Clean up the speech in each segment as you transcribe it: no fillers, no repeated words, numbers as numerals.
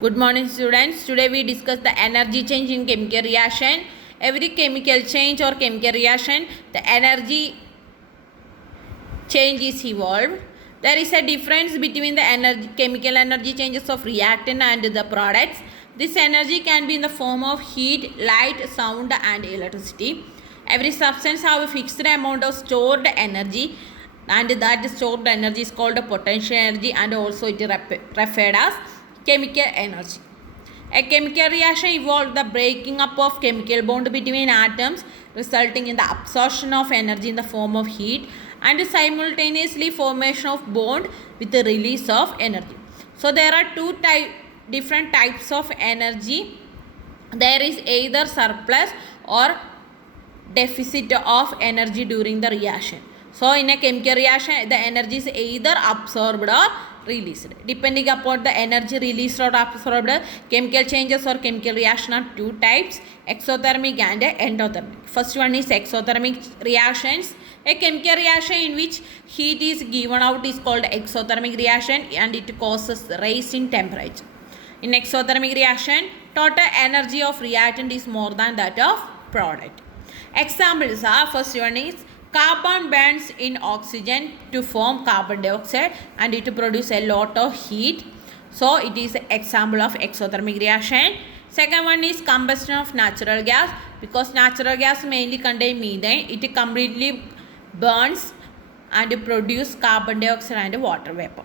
Good morning students. Today we discuss the energy change in chemical reaction. Every chemical change or chemical reaction, the energy change is evolved. There is a difference between the chemical energy changes of reactant and the products. This energy can be in the form of heat, light, sound and electricity. Every substance have a fixed amount of stored energy, and that stored energy is called potential energy, and also it is referred as chemical energy. A chemical reaction involves the breaking up of chemical bond between atoms, resulting in the absorption of energy in the form of heat and simultaneously formation of bond with the release of energy. So there are different types of energy. There is either surplus or deficit of energy during the reaction. So in a chemical reaction, the energy is either absorbed or released. Depending upon the energy released or absorbed, chemical changes or chemical reaction are two types: exothermic and endothermic. First one is exothermic reactions. A chemical reaction in which heat is given out is called exothermic reaction, and it causes rise in temperature. In exothermic reaction, total energy of reactant is more than that of product. Examples are: first one is carbon burns in oxygen to form carbon dioxide, and it produces a lot of heat. So it is an example of exothermic reaction. Second one is combustion of natural gas. Because natural gas mainly contain methane, it completely burns and produce carbon dioxide and water vapor.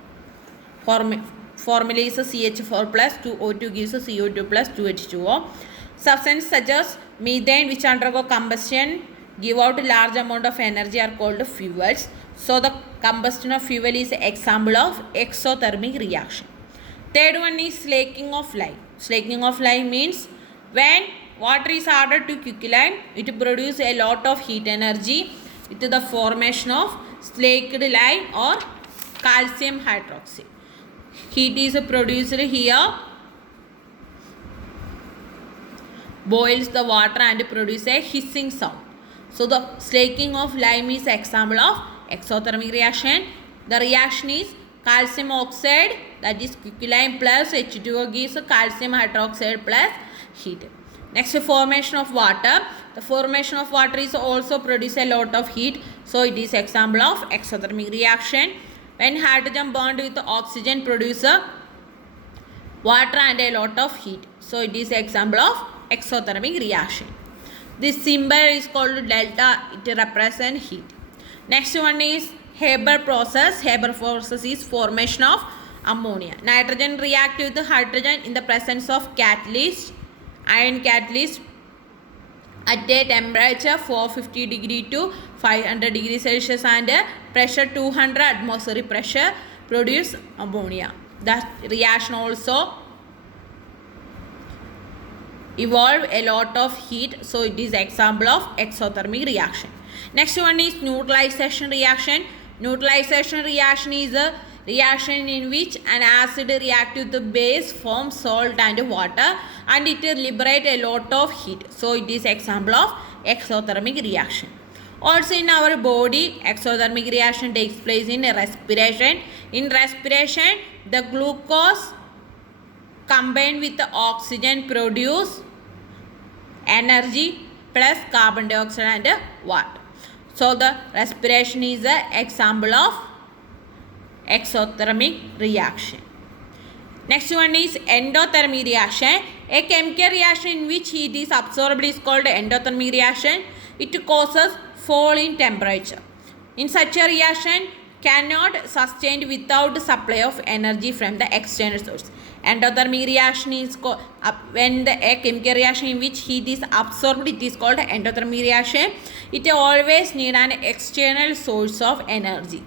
Formula is CH4 plus 2O2 gives CO2 plus 2H2O. Substances such as methane, which undergo combustion, give out a large amount of energy, are called fuels. So the combustion of fuel is an example of exothermic reaction. Third one is slaking of lime. Slaking of lime means when water is added to quicklime, it produces a lot of heat energy with the formation of slaked lime or calcium hydroxide. Heat is produced here, boils the water and produces a hissing sound. So the slaking of lime is example of exothermic reaction. The reaction is calcium oxide, that is quicklime plus H2O gives calcium hydroxide plus heat. Next, formation of water. The formation of water is also produce a lot of heat. So it is example of exothermic reaction. When hydrogen bond with oxygen produce water and a lot of heat. So it is example of exothermic reaction. This symbol is called delta. It represents heat. Next one is Haber process. Haber process is formation of ammonia. Nitrogen react with hydrogen in the presence of catalyst, iron catalyst, at a temperature 450 degree to 500 degree Celsius and pressure 200 atmospheric pressure, produce ammonia. The reaction also evolve a lot of heat. So it is example of exothermic reaction. Next one is neutralization reaction. Neutralization reaction is a reaction in which an acid react with the base, form salt and water, and it liberate a lot of heat. So it is example of exothermic reaction. Also in our body, exothermic reaction takes place in respiration. In respiration, the glucose combined with the oxygen produce energy plus carbon dioxide and water. So the respiration is an example of exothermic reaction. Next one is endothermic reaction. A chemical reaction in which heat is absorbed is called endothermic reaction. It causes fall in temperature. In such a reaction cannot sustain without supply of energy from the external source. Endothermic reaction is when a chemical reaction in which heat is absorbed, it is called endothermic reaction. It always need an external source of energy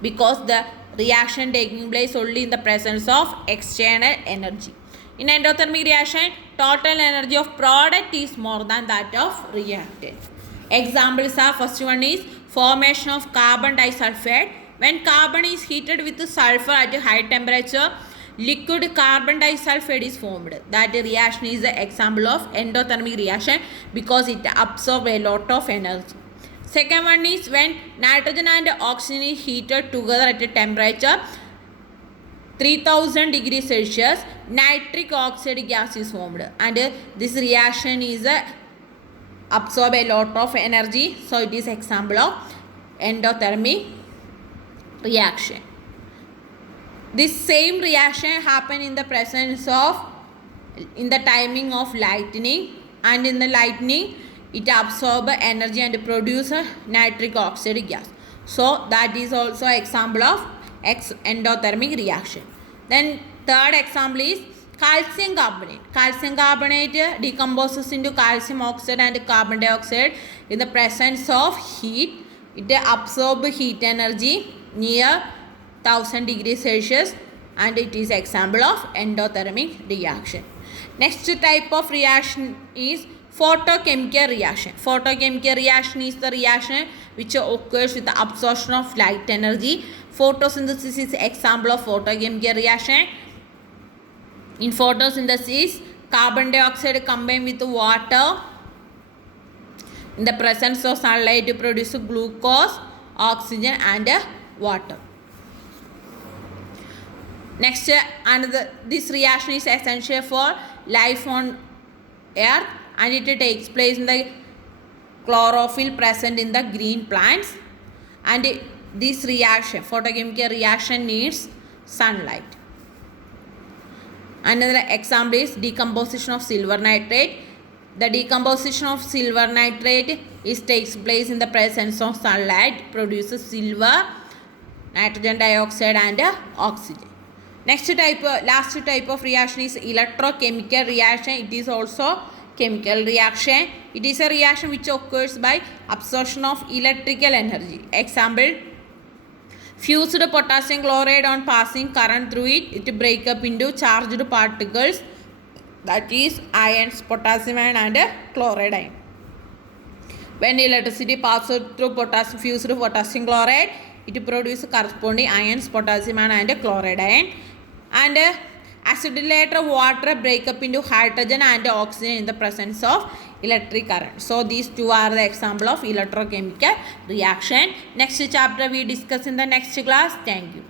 because the reaction taking place only in the presence of external energy. In endothermic reaction, total energy of product is more than that of reactant. Examples are: first one is formation of carbon disulfide. When carbon is heated with sulfur at a high temperature, liquid carbon disulfide is formed. That reaction is an example of endothermic reaction because it absorbs a lot of energy. Second one is when nitrogen and oxygen is heated together at a temperature, 3000 degrees Celsius, nitric oxide gas is formed, and this reaction is absorb a lot of energy, so it is example of endothermic reaction. This same reaction happen in the presence of, in the timing of lightning, and in the lightning it absorb energy and produce nitric oxide gas. So that is also example of endothermic reaction. Then third example is calcium carbonate. Calcium carbonate decomposes into calcium oxide and carbon dioxide in the presence of heat. It absorbs heat energy near 1000 degrees Celsius, and it is example of endothermic reaction. Next type of reaction is photochemical reaction. Photochemical reaction is the reaction which occurs with the absorption of light energy. Photosynthesis is example of photochemical reaction. In photosynthesis, carbon dioxide combined with water in the presence of sunlight to produce glucose, oxygen and water. Next, this reaction is essential for life on Earth, and it takes place in the chlorophyll present in the green plants, and this reaction, photochemical reaction, needs sunlight. Another example is decomposition of silver nitrate. The decomposition of silver nitrate takes place in the presence of sunlight, produces silver, nitrogen dioxide and oxygen. Next type, last type of reaction is electrochemical reaction. It is also chemical reaction. It is a reaction which occurs by absorption of electrical energy. Example, fused potassium chloride, on passing current through it, it breaks up into charged particles, that is ions, potassium ion and chloride ion. When electricity passes through fused potassium chloride, it produces corresponding ions, potassium ion and chloride ion. And acidilated water break up into hydrogen and oxygen in the presence of electric current. So these two are the example of electrochemical reaction. Next chapter we discuss in the next class. Thank you.